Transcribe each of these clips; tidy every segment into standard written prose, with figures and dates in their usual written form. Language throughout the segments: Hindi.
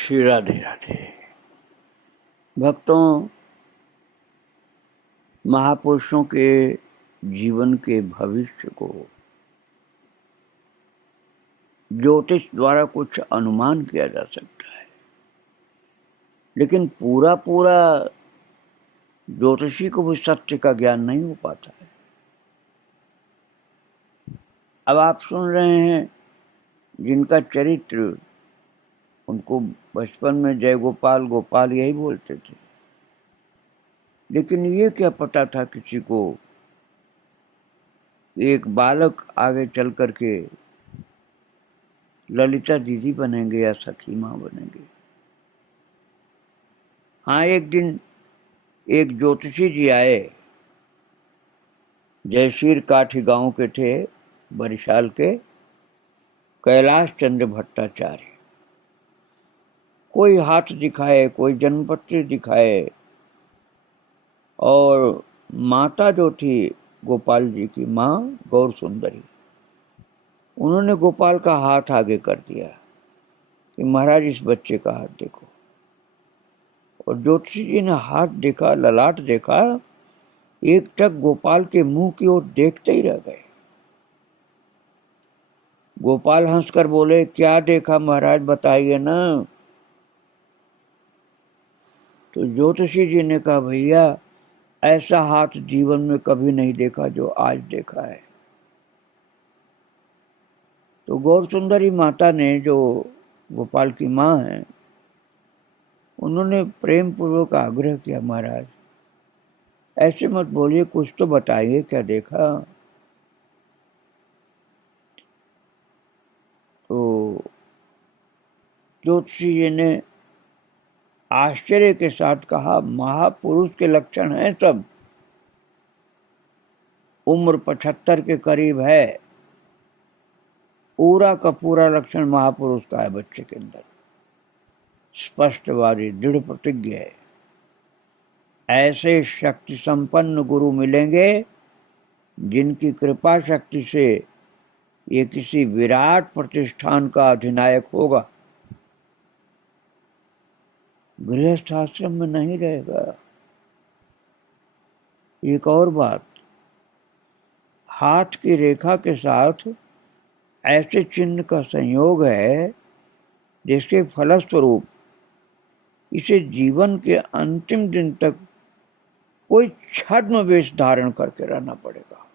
श्री राधे राधे। भक्तों, महापुरुषों के जीवन के भविष्य को ज्योतिष द्वारा कुछ अनुमान किया जा सकता है, लेकिन पूरा ज्योतिषी को भी सत्य का ज्ञान नहीं हो पाता है। अब आप सुन रहे हैं जिनका चरित्र, उनको बचपन में जय गोपाल गोपाल यही बोलते थे, लेकिन ये क्या पता था किसी को एक बालक आगे चल करके ललिता दीदी बनेंगे या सखी माँ बनेंगे। हाँ, एक दिन एक ज्योतिषी जी आए, जयशीर काठी गांव के थे, बरिशाल के कैलाश चंद्र भट्टाचार्य। कोई हाथ दिखाए, कोई जन्मपत्री दिखाए, और माता जो थी गोपाल जी की माँ गौर सुंदरी, उन्होंने गोपाल का हाथ आगे कर दिया कि महाराज इस बच्चे का हाथ देखो। और ज्योतिषी जी ने हाथ देखा, ललाट देखा, एक टक गोपाल के मुंह की ओर देखते ही रह गए। गोपाल हंसकर बोले, क्या देखा महाराज, बताइए ना। तो ज्योतिषी जी ने कहा, भैया ऐसा हाथ जीवन में कभी नहीं देखा जो आज देखा है। तो गौर सुंदरी माता ने, जो गोपाल की माँ है, उन्होंने प्रेम पूर्वक आग्रह किया, महाराज ऐसे मत बोलिए, कुछ तो बताइए क्या देखा। तो ज्योतिषी जी ने आश्चर्य के साथ कहा, महापुरुष के लक्षण हैं सब, उम्र 75 के करीब है, पूरा का पूरा लक्षण महापुरुष का है बच्चे के अंदर, स्पष्टवादी दृढ़ प्रतिज्ञ है। ऐसे शक्ति संपन्न गुरु मिलेंगे जिनकी कृपा शक्ति से ये किसी विराट प्रतिष्ठान का अधिनायक होगा, गृहस्थ आश्रम में नहीं रहेगा। एक और बात, हाथ की रेखा के साथ ऐसे चिन्ह का संयोग है जिसके फलस्वरूप इसे जीवन के अंतिम दिन तक कोई छद्म वेश धारण करके रहना पड़ेगा।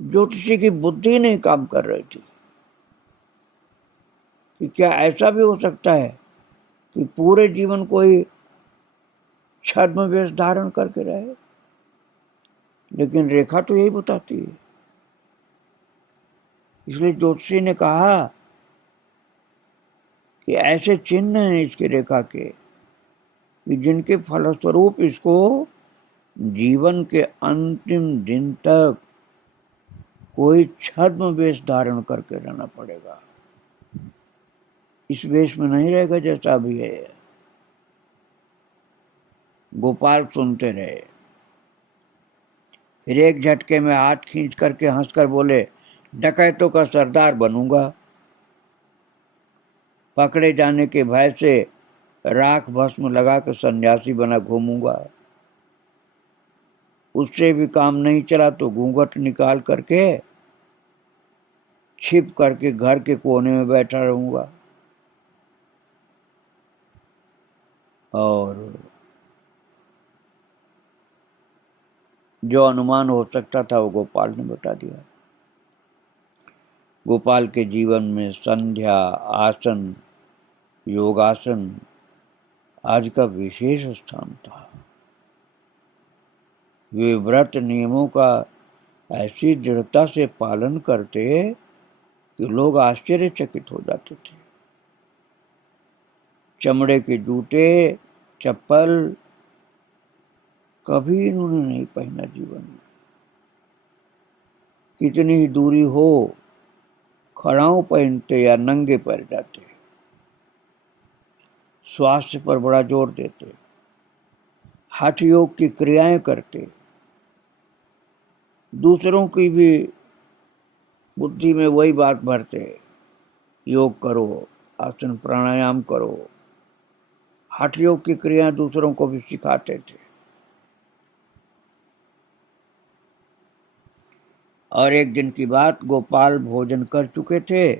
ज्योतिषी की बुद्धि नहीं काम कर रही थी कि क्या ऐसा भी हो सकता है कि पूरे जीवन कोई छद्म वेश धारण करके रहे, लेकिन रेखा तो यही बताती है। इसलिए ज्योतिषी ने कहा कि ऐसे चिन्ह हैं इसके रेखा के कि जिनके फलस्वरूप इसको जीवन के अंतिम दिन तक कोई छद्म वेश धारण करके रहना पड़ेगा, इस वेश में नहीं रहेगा जैसा अभी है। गोपाल सुनते रहे, फिर एक झटके में हाथ खींच करके हंसकर बोले, डकैतों का सरदार बनूंगा, पकड़े जाने के भय से राख भस्म लगा कर सन्यासी बना घूमूंगा, उससे भी काम नहीं चला तो घूंघट निकाल करके छिप करके घर के कोने में बैठा रहूंगा। और जो अनुमान हो सकता था वो गोपाल ने बता दिया। गोपाल के जीवन में संध्या, आसन, योगासन आज का विशेष स्थान था। वे व्रत नियमों का ऐसी दृढ़ता से पालन करते कि लोग आश्चर्यचकित हो जाते थे। चमड़े के जूते, चप्पल कभी इन्होंने नहीं पहना जीवन में। कितनी ही दूरी हो, खड़ाऊ पहनते या नंगे पैर जाते। स्वास्थ्य पर बड़ा जोर देते, हठ योग की क्रियाएं करते, दूसरों की भी बुद्धि में वही बात भरते, योग करो, आसन प्राणायाम करो। हठ योग की क्रिया दूसरों को भी सिखाते थे। और एक दिन की बात, गोपाल भोजन कर चुके थे।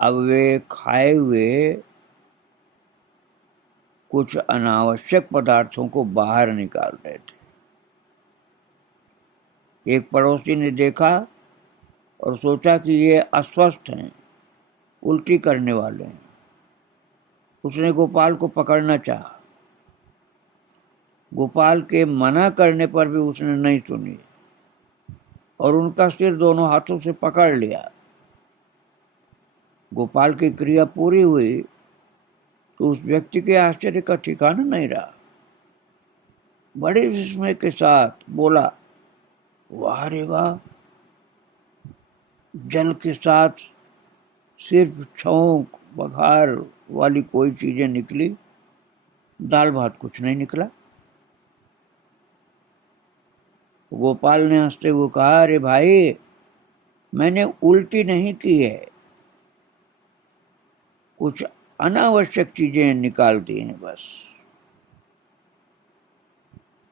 अब वे खाए हुए कुछ अनावश्यक पदार्थों को बाहर निकाल रहे थे। एक पड़ोसी ने देखा और सोचा कि ये अस्वस्थ हैं, उल्टी करने वाले हैं। उसने गोपाल को पकड़ना चाहा। गोपाल के मना करने पर भी उसने नहीं सुनी और उनका सिर दोनों हाथों से पकड़ लिया। गोपाल की क्रिया पूरी हुई तो उस व्यक्ति के आश्चर्य का ठिकाना नहीं रहा। बड़े विस्मय के साथ बोला, वाह रे वाह, जल के साथ सिर्फ छौंक बघार वाली कोई चीजें निकली, दाल भात कुछ नहीं निकला। गोपाल ने हंसते हुए कहा, अरे भाई, मैंने उल्टी नहीं की है, कुछ अनावश्यक चीजें निकाल दी हैं बस।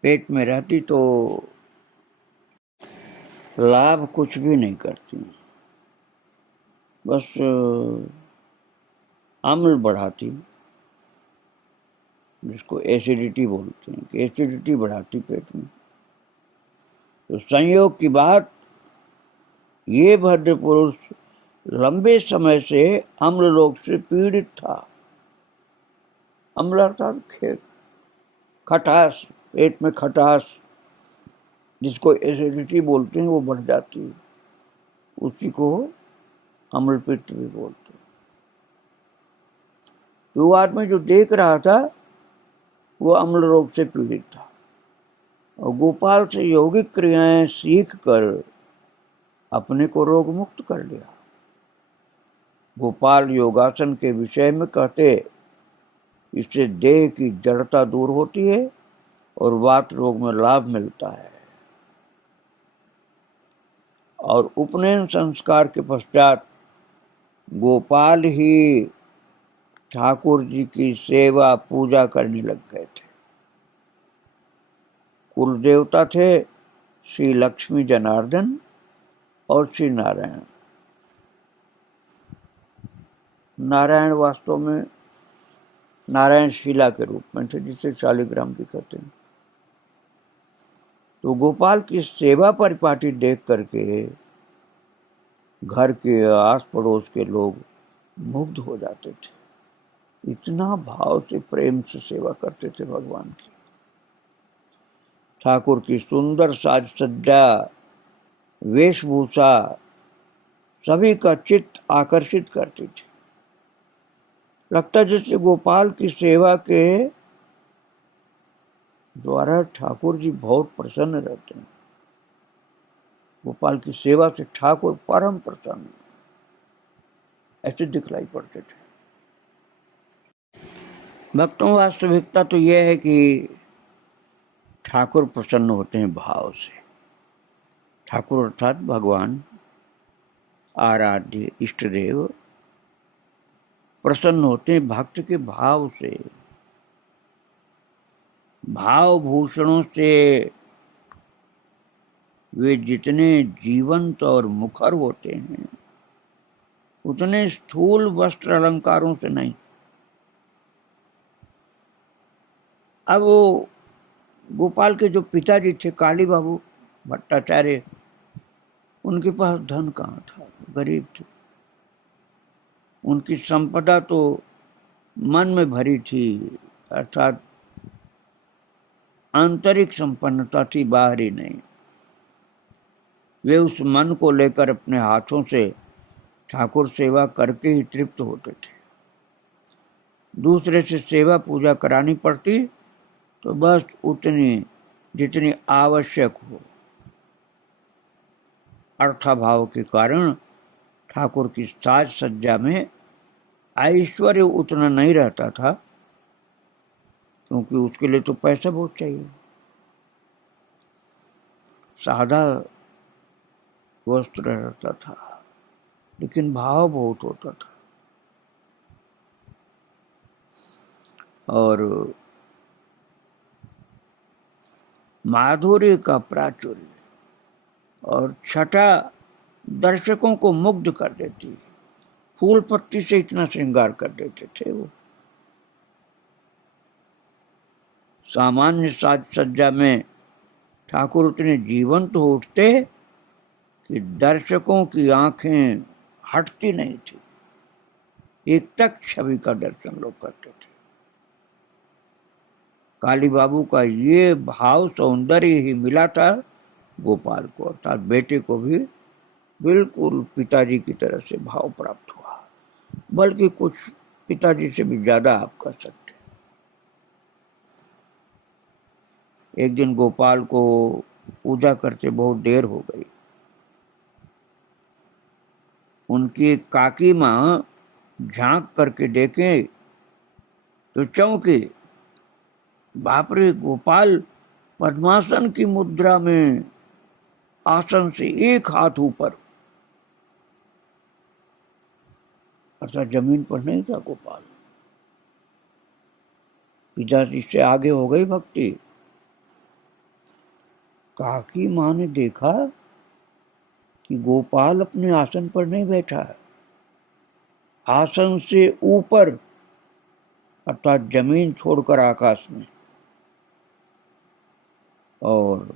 पेट में रहती तो लाभ कुछ भी नहीं करती, बस अम्ल बढ़ाती, जिसको एसिडिटी बोलते हैं, कि एसिडिटी बढ़ाती पेट में। तो संयोग की बात, ये भद्र पुरुष लंबे समय से अम्ल रोग से पीड़ित था। अम्ल अर्थात खटास, पेट में खटास, जिसको एसिडिटी बोलते हैं, वो बढ़ जाती है, उसी को अम्ल पित्त भी बोलते हैं। तो वो आदमी जो देख रहा था वो अम्ल रोग से पीड़ित था और गोपाल से यौगिक क्रियाएं सीख कर अपने को रोग मुक्त कर लिया। गोपाल योगासन के विषय में कहते, इससे देह की जड़ता दूर होती है और वात रोग में लाभ मिलता है। और उपनयन संस्कार के पश्चात गोपाल ही ठाकुर जी की सेवा पूजा करने लग गए थे। कुल देवता थे श्री लक्ष्मी जनार्दन और श्री नारायण। नारायण वास्तव में नारायण शिला के रूप में थे, जिसे शालिग्राम भी कहते हैं। तो गोपाल की सेवा परिपाटी देख करके घर के आस पड़ोस के लोग मुग्ध हो जाते थे। इतना भाव से, प्रेम से सेवा करते थे भगवान की। ठाकुर की सुंदर साज सज्जा, वेशभूषा सभी का चित्त आकर्षित करती थी। लगता जैसे गोपाल की सेवा के द्वारा ठाकुर जी बहुत प्रसन्न रहते हैं। गोपाल की सेवा से ठाकुर परम प्रसन्न, ऐसे दिखलाई पड़ते थे। भक्तों, वास्तविकता तो यह है कि ठाकुर प्रसन्न होते हैं भाव से। ठाकुर अर्थात भगवान, आराध्य इष्ट देव प्रसन्न होते हैं भक्त के भाव से। भाव भूषणों से वे जितने जीवंत और मुखर होते हैं, उतने स्थूल वस्त्र अलंकारों से नहीं। अब वो गोपाल के जो पिताजी थे काली बाबू भट्टाचार्य, उनके पास धन कहाँ था, गरीब थे। उनकी संपदा तो मन में भरी थी, अर्थात आंतरिक संपन्नता थी, बाहरी नहीं। वे उस मन को लेकर अपने हाथों से ठाकुर सेवा करके ही तृप्त होते थे। दूसरे से सेवा पूजा करानी पड़ती तो बस उतनी जितनी आवश्यक हो। अर्थाभाव के कारण ठाकुर की साज सज्जा में ऐश्वर्य उतना नहीं रहता था, क्योंकि उसके लिए तो पैसा बहुत चाहिए। सादा वस्त्र रहता था, लेकिन भाव बहुत होता था। और माधुर्य का प्राचुर्य और छटा दर्शकों को मुग्ध कर देती। फूल पत्ती से इतना श्रृंगार कर देते थे वो। सामान्य साज सज्जा में ठाकुर उतने जीवंत हो उठते कि दर्शकों की आंखें हटती नहीं थी। एक तक छवि का दर्शन लोग करते थे। काली बाबू का ये भाव सौंदर्य ही मिला था गोपाल को, अर्थात बेटे को भी बिल्कुल पिताजी की तरह से भाव प्राप्त हुआ, बल्कि कुछ पिताजी से भी ज्यादा आप कह सकते। एक दिन गोपाल को पूजा करते बहुत देर हो गई। उनकी काकी माँ झांक करके देखे तो चौंके। बाप रे, गोपाल पद्मासन की मुद्रा में आसन से एक हाथ ऊपर, अर्थात जमीन पर नहीं था गोपाल। पिताजी से आगे हो गई भक्ति। काकी माँ ने देखा कि गोपाल अपने आसन पर नहीं बैठा है, आसन से ऊपर, अर्थात जमीन छोड़कर आकाश में, और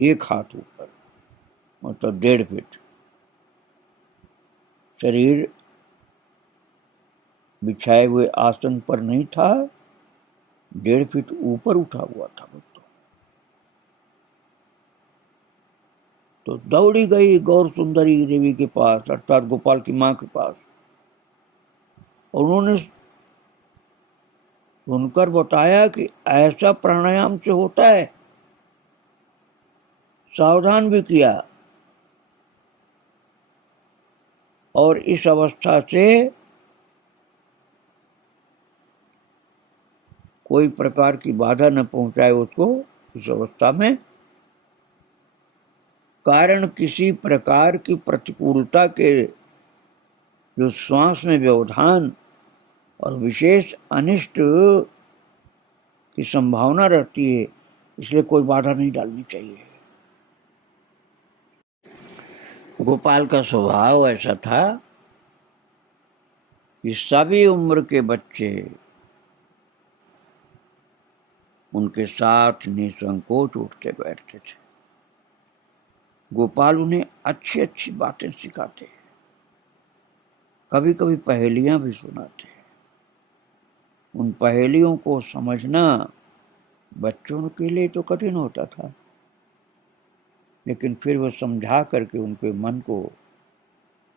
एक हाथ ऊपर, मतलब 1.5 फीट। शरीर बिछाए हुए आसन पर नहीं था, 1.5 फीट ऊपर उठा हुआ था वो। तो दौड़ी गई गौर सुंदरी देवी के पास, अर्थात गोपाल की मां के पास। उन्होंने सुनकर बताया कि ऐसा प्राणायाम से होता है। सावधान भी किया, और इस अवस्था से कोई प्रकार की बाधा न पहुंचाए उसको। इस अवस्था में कारण किसी प्रकार की प्रतिकूलता के जो श्वास में व्यवधान और विशेष अनिष्ट की संभावना रहती है, इसलिए कोई बाधा नहीं डालनी चाहिए। गोपाल का स्वभाव ऐसा था कि सभी उम्र के बच्चे उनके साथ निसंकोच उठते बैठते थे। गोपाल उन्हें अच्छी अच्छी बातें सिखाते, कभी कभी पहेलियां भी सुनाते। उन पहेलियों को समझना बच्चों के लिए तो कठिन होता था, लेकिन फिर वो समझा करके उनके मन को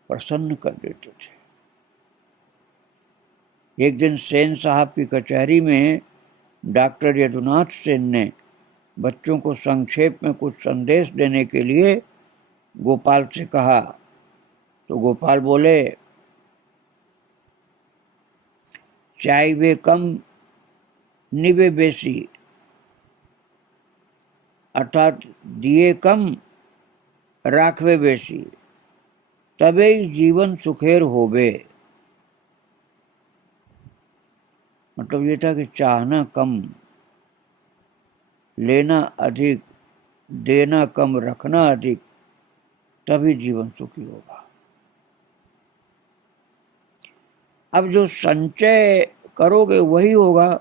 प्रसन्न कर देते थे। एक दिन सेन साहब की कचहरी में डॉक्टर यदुनाथ सेन ने बच्चों को संक्षेप में कुछ संदेश देने के लिए गोपाल से कहा। तो गोपाल बोले, चाइवे कम निवे बेसी, अर्थात दिए कम राखवे बेसी, तबे जीवन सुखेर होवे। मतलब ये था कि चाहना कम, लेना अधिक, देना कम, रखना अधिक, तभी जीवन सुखी होगा। अब जो संचय करोगे वही होगा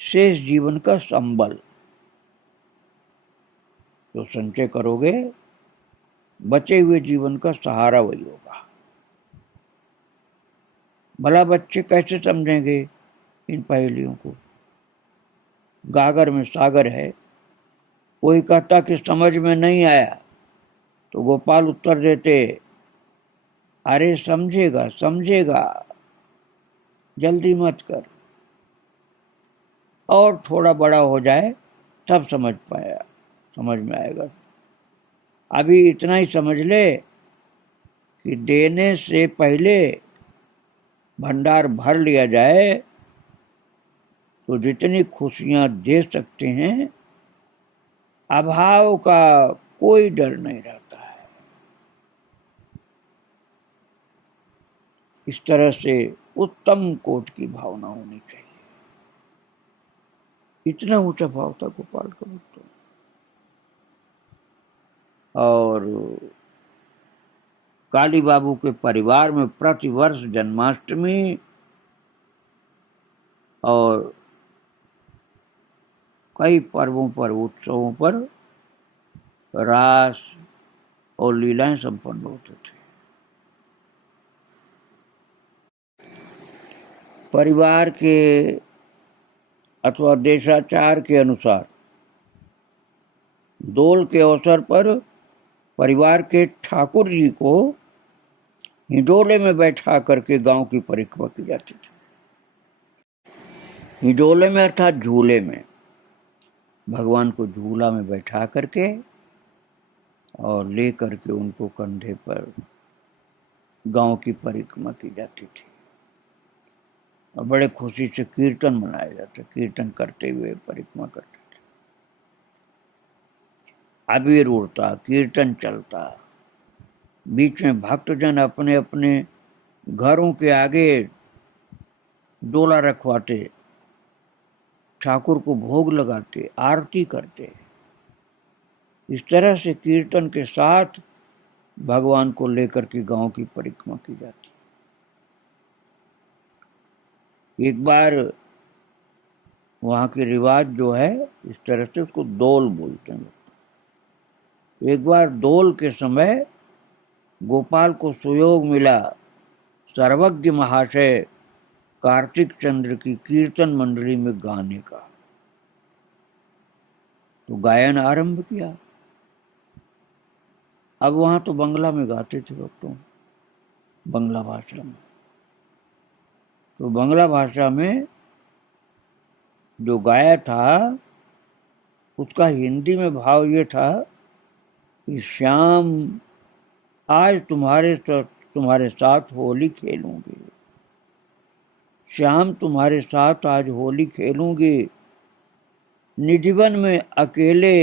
शेष जीवन का संबल। जो संचय करोगे, बचे हुए जीवन का सहारा वही होगा। भला बच्चे कैसे समझेंगे इन पहेलियों को? गागर में सागर है। कोई कहता कि समझ में नहीं आया, तो गोपाल उत्तर देते, अरे समझेगा समझेगा, जल्दी मत कर, और थोड़ा बड़ा हो जाए तब समझ में आएगा। अभी इतना ही समझ ले कि देने से पहले भंडार भर लिया जाए तो जितनी खुशियां दे सकते हैं, अभाव का कोई डर नहीं रहता है। इस तरह से उत्तम कोट की भावना होनी चाहिए। इतना ऊंचा भाव था गोपाल का भक्तों। और काली बाबू के परिवार में प्रतिवर्ष जन्माष्टमी और कई पर्वों पर, उत्सवों पर रास और लीलाएं संपन्न होते थे। परिवार के अथवा देशाचार के अनुसार दोल के अवसर पर परिवार के ठाकुर जी को हिंडोले में बैठा करके गांव की परिक्रमा की जाती थी। हिंडोले में अर्थात झूले में, भगवान को झूला में बैठा करके और ले करके उनको कंधे पर गांव की परिक्रमा की जाती थी और बड़े खुशी से कीर्तन मनाया जाता, कीर्तन करते हुए परिक्रमा करते थे। अबीर उड़ता, कीर्तन चलता, बीच में भक्तजन अपने अपने घरों के आगे डोला रखवाते, ठाकुर को भोग लगाते, आरती करते। इस तरह से कीर्तन के साथ भगवान को लेकर के गांव की परिक्रमा की जाती। एक बार वहाँ के रिवाज जो है इस तरह से, उसको दोल बोलते हैं। एक बार दोल के समय गोपाल को सुयोग मिला सर्वज्ञ महाशय कार्तिक चंद्र की कीर्तन मंडली में गाने का, तो गायन आरंभ किया। अब वहां तो बंगला में गाते थे भक्तों, बंगला भाषा में। तो बंगला भाषा में जो गाया था उसका हिंदी में भाव ये था कि श्याम आज तुम्हारे साथ होली खेलूंगी, श्याम तुम्हारे साथ आज होली खेलूंगी, निधिवन में अकेले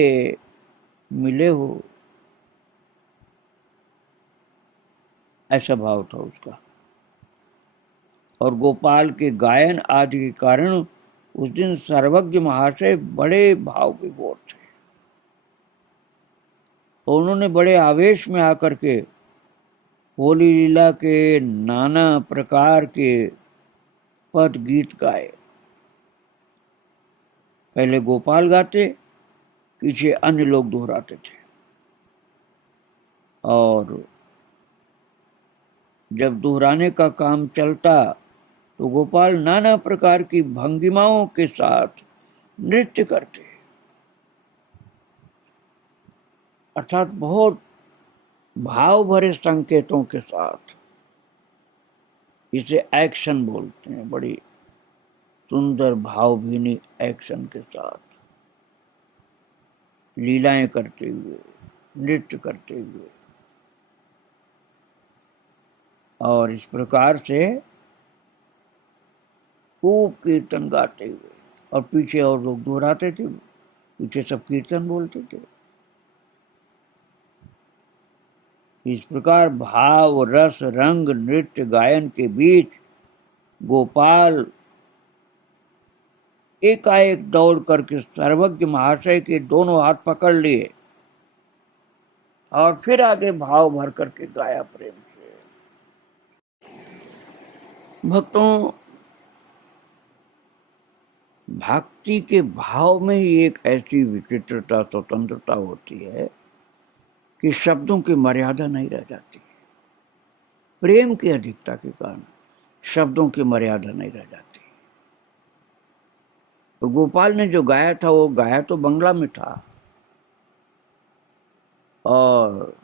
मिले हो, ऐसा भाव था उसका। और गोपाल के गायन आदि के कारण उस दिन सर्वज्ञ महाशय बड़े भाव विभोर थे। उन्होंने बड़े आवेश में आकर के होली लीला के नाना प्रकार के पद गीत गाए। पहले गोपाल गाते, पीछे अन्य लोग दोहराते थे। और जब दोहराने का काम चलता तो गोपाल नाना प्रकार की भंगिमाओं के साथ नृत्य करते, अर्थात बहुत भाव भरे संकेतों के साथ। इसे एक्शन बोलते हैं, बड़ी सुंदर भावभीनी एक्शन के साथ लीलाएं करते हुए, नृत्य करते हुए। और इस प्रकार से खूब कीर्तन गाते हुए, और पीछे और लोग दोहराते थे, पीछे सब कीर्तन बोलते थे। इस प्रकार भाव रस रंग नृत्य गायन के बीच गोपाल एकाएक दौड़ करके सर्वज्ञ महाशय के दोनों हाथ पकड़ लिए और फिर आगे भाव भर करके गाया प्रेम से। भक्तों, भक्ति के भाव में ही एक ऐसी विचित्रता, स्वतंत्रता होती है कि शब्दों की मर्यादा नहीं रह जाती। प्रेम की अधिकता के कारण शब्दों की मर्यादा नहीं रह जाती। और गोपाल ने जो गाया था वो गाया तो बंगला में था, और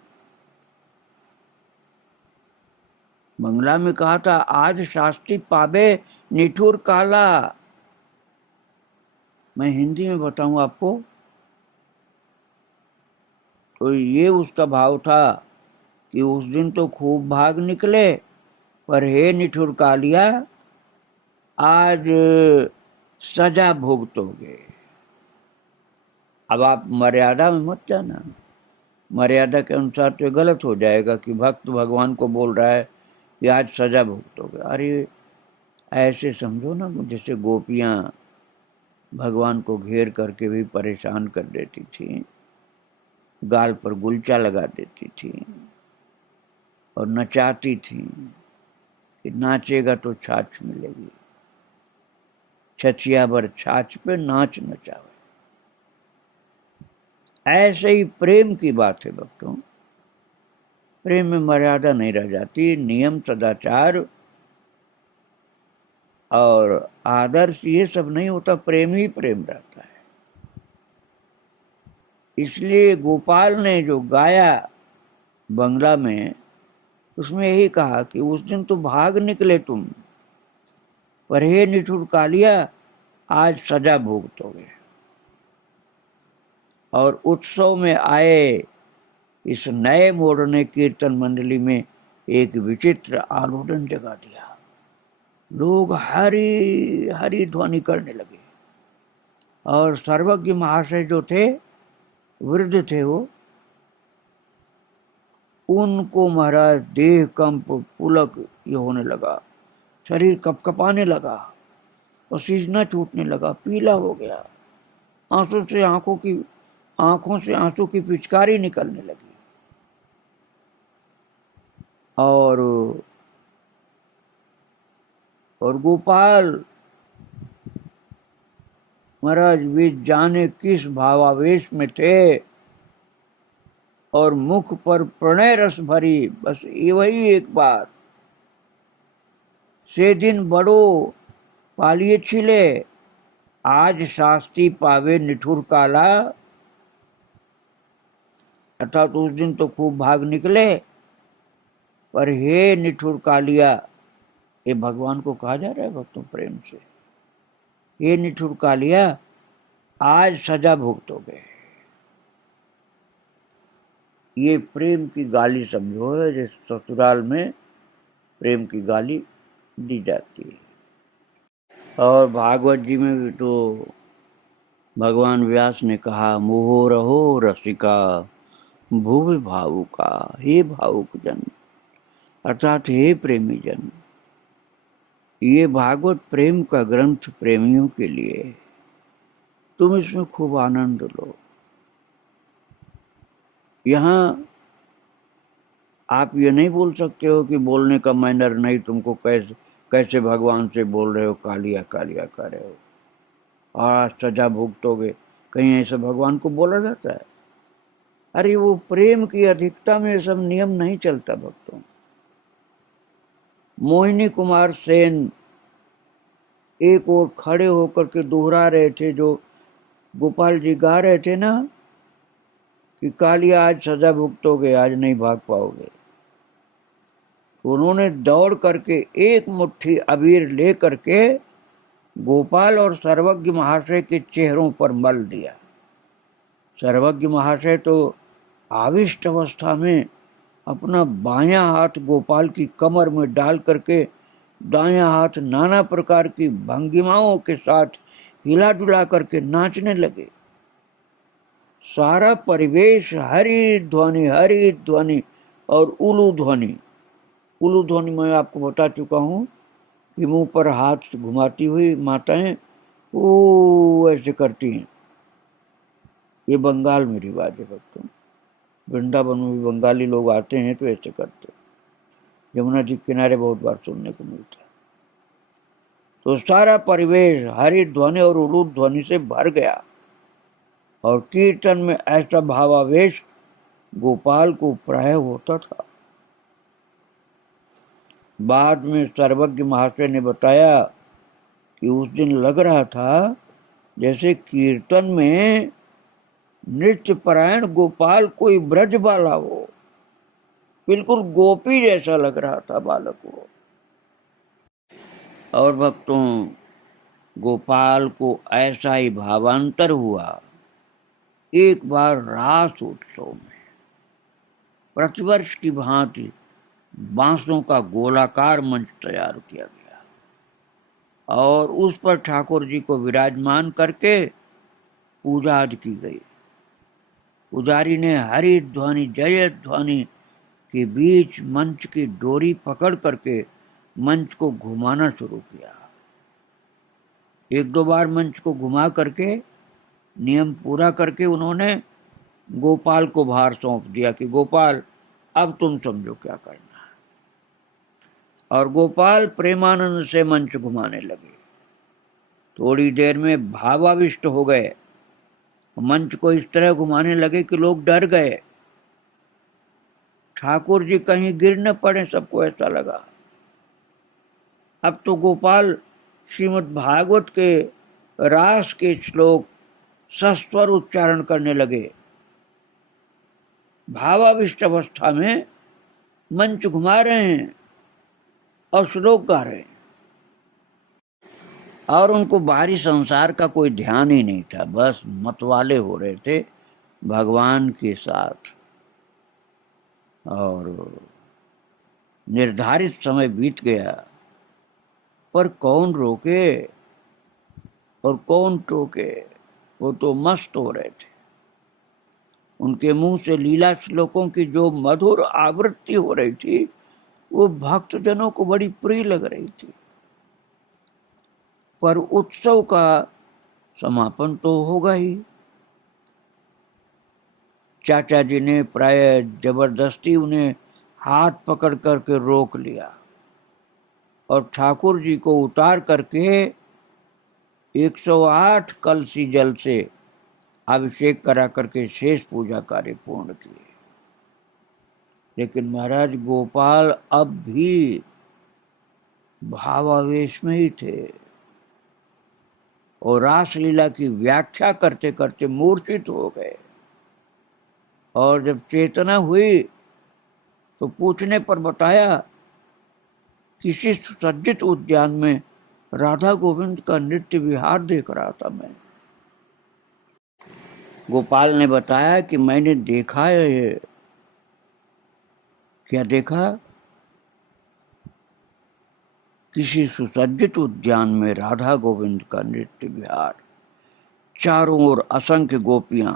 बंगला में कहा था, आज शास्त्री पाबे निठुर काला। मैं हिंदी में बताऊं आपको, तो ये उसका भाव था कि उस दिन तो खूब भाग निकले, पर हे निठुर कालिया, आज सजा भुगतोगे। अब आप मर्यादा में मत जाना, मर्यादा के अनुसार तो गलत हो जाएगा कि भक्त भगवान को बोल रहा है कि आज सजा भुगतोगे। अरे ऐसे समझो ना, जैसे गोपियां भगवान को घेर करके भी परेशान कर देती थी, गाल पर गुलचा लगा देती थी और नचाती थी कि नाचेगा तो छाछ मिलेगी, छछिया भर छाछ पे नाच नचावे। ऐसे ही प्रेम की बात है भक्तों। प्रेम में मर्यादा नहीं रह जाती, नियम सदाचार और आदर्श ये सब नहीं होता, प्रेम ही प्रेम रहता है। इसलिए गोपाल ने जो गाया बंगला में, उसमें यही कहा कि उस दिन तो भाग निकले तुम, पर हे निठुर कालिया आज सजा भोगतोगे। और उत्सव में आए इस नए मोड़ ने कीर्तन मंडली में एक विचित्र आलोड़न जगा दिया। लोग हरि हरि ध्वनि करने लगे और सर्वज्ञ महाशय जो थे, वृद्ध थे वो, उनको महाराज देह कंप पुलक ये होने लगा, शरीर कपकपाने लगा, पसीना छूटने लगा, पीला हो गया, आंसू से आंखों से आंसू की पिचकारी निकलने लगी। और गोपाल महाराज वे जाने किस भावावेश में थे, और मुख पर प्रणय रस भरी बस वही एक बात, से दिन बड़ो पालिए छिले, आज शास्ति पावे निठुर काला। अर्थात उस दिन तो खूब भाग निकले, पर हे निठुर कालिया, ये भगवान को कहा जा रहा है भक्तों प्रेम से, हे निठुर कालिया आज सजा भुगतोगे। ये प्रेम की गाली समझो है, जैसे ससुराल में प्रेम की गाली दी जाती है। और भागवत जी में भी तो भगवान व्यास ने कहा, मोह रहो रसिका भुवि भावुका, हे भावुक जन, अर्थात हे प्रेमी जन, ये भागवत प्रेम का ग्रंथ प्रेमियों के लिए, तुम इसमें खूब आनंद लो। यहाँ आप ये नहीं बोल सकते हो कि बोलने का मैनर नहीं, तुमको कैसे भगवान से बोल रहे हो, कालिया कालिया कर रहे हो और आज सजा भुगतोगे, कहीं ऐसा भगवान को बोला जाता है? अरे वो प्रेम की अधिकता में सब नियम नहीं चलता भक्तों। मोहिनी कुमार सेन एक और खड़े होकर के दोहरा रहे थे, जो गोपाल जी गा रहे थे ना कि कालिया आज सजा भुगतोगे, आज नहीं भाग पाओगे। उन्होंने दौड़ करके एक मुट्ठी अबीर ले करके गोपाल और सर्वज्ञ महाशय के चेहरों पर मल दिया। सर्वज्ञ महाशय तो आविष्ट अवस्था में अपना बायां हाथ गोपाल की कमर में डाल करके दायां हाथ नाना प्रकार की भंगिमाओं के साथ हिला डुला करके नाचने लगे। सारा परिवेश हरि ध्वनि और उलू ध्वनि। उलू ध्वनि मैं आपको बता चुका हूँ कि मुंह पर हाथ घुमाती हुई माताएं वो ऐसे करती हैं। ये बंगाल में रिवाज है भक्तों। वृंदावन में भी बंगाली लोग आते हैं तो ऐसे करते हैं, यमुना जी किनारे बहुत बार सुनने को मिलता है। तो सारा परिवेश हरि ध्वनि और उलू ध्वनि से भर गया और कीर्तन में ऐसा भावावेश गोपाल को प्राय होता था। बाद में सर्वज्ञ महाशय ने बताया कि उस दिन लग रहा था जैसे कीर्तन में नृत्य परायण गोपाल कोई ब्रज बाला हो, बिल्कुल गोपी जैसा लग रहा था बालक को। और भक्तों, गोपाल को ऐसा ही भावांतर हुआ एक बार रास उत्सव में। प्रतिवर्ष की भांति बांसों का गोलाकार मंच तैयार किया गया और उस पर ठाकुर जी को विराजमान करके पूजा आदि की गई। पुजारी ने हरि ध्वनि जय ध्वनि के बीच मंच की डोरी पकड़ करके मंच को घुमाना शुरू किया। एक दो बार मंच को घुमा करके नियम पूरा करके उन्होंने गोपाल को भार सौंप दिया कि गोपाल अब तुम समझो क्या करना है। और गोपाल प्रेमानंद से मंच घुमाने लगे। थोड़ी देर में भावाविष्ट हो गए, मंच को इस तरह घुमाने लगे कि लोग डर गए। ठाकुर जी कहीं गिर न पड़े, सबको ऐसा लगा। अब तो गोपाल श्रीमद् भागवत के रास के श्लोक सस्वर उच्चारण करने लगे। भावाविष्ट अवस्था में मंच घुमा रहे हैं और श्लोक गा रहे हैं, और उनको बाहरी संसार का कोई ध्यान ही नहीं था, बस मतवाले हो रहे थे भगवान के साथ। और निर्धारित समय बीत गया, पर कौन रोके और कौन टोके, वो तो मस्त हो रहे थे। उनके मुंह से लीला श्लोकों की जो मधुर आवृत्ति हो रही थी वो भक्तजनों को बड़ी प्रिय लग रही थी। पर उत्सव का समापन तो होगा ही। चाचा जी ने प्राय जबरदस्ती उन्हें हाथ पकड़ करके रोक लिया और ठाकुर जी को उतार करके 108 कलशी जल से अभिषेक करा करके शेष पूजा कार्य पूर्ण किए। लेकिन महाराज गोपाल अब भी भावावेश में ही थे और रासलीला की व्याख्या करते करते मूर्छित हो गए। और जब चेतना हुई तो पूछने पर बताया किसी सुसज्जित उद्यान में राधा गोविंद का नृत्य विहार देख रहा था मैं। गोपाल ने बताया कि मैंने देखा है ये। क्या देखा? किसी सुसज्जित उद्यान में राधा गोविंद का नृत्य विहार, चारों ओर असंख्य गोपियां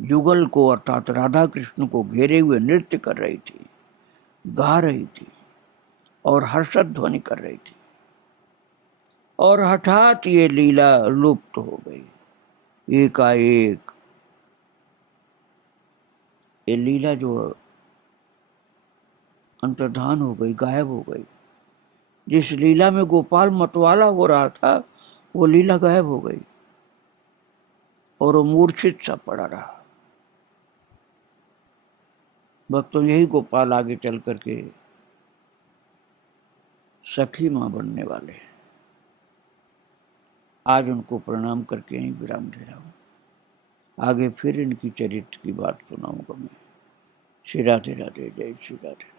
युगल को अर्थात राधा कृष्ण को घेरे हुए नृत्य कर रही थी, गा रही थी और हर्षद ध्वनि कर रही थी। और हठात ये लीला लुप्त हो गई। एकाएक ये लीला जो अंतर्धान हो गई, गायब हो गई। जिस लीला में गोपाल मतवाला हो रहा था वो लीला गायब हो गई और वो मूर्छित सा पड़ा रहा। भक्तों, यही गोपाल आगे चल करके सखी मां बनने वाले हैं। आज उनको प्रणाम करके यहीं विराम दे रहा हूँ। आगे फिर इनकी चरित्र की बात सुनाऊंगा मैं। श्री राधे राधे, जय श्री राधे।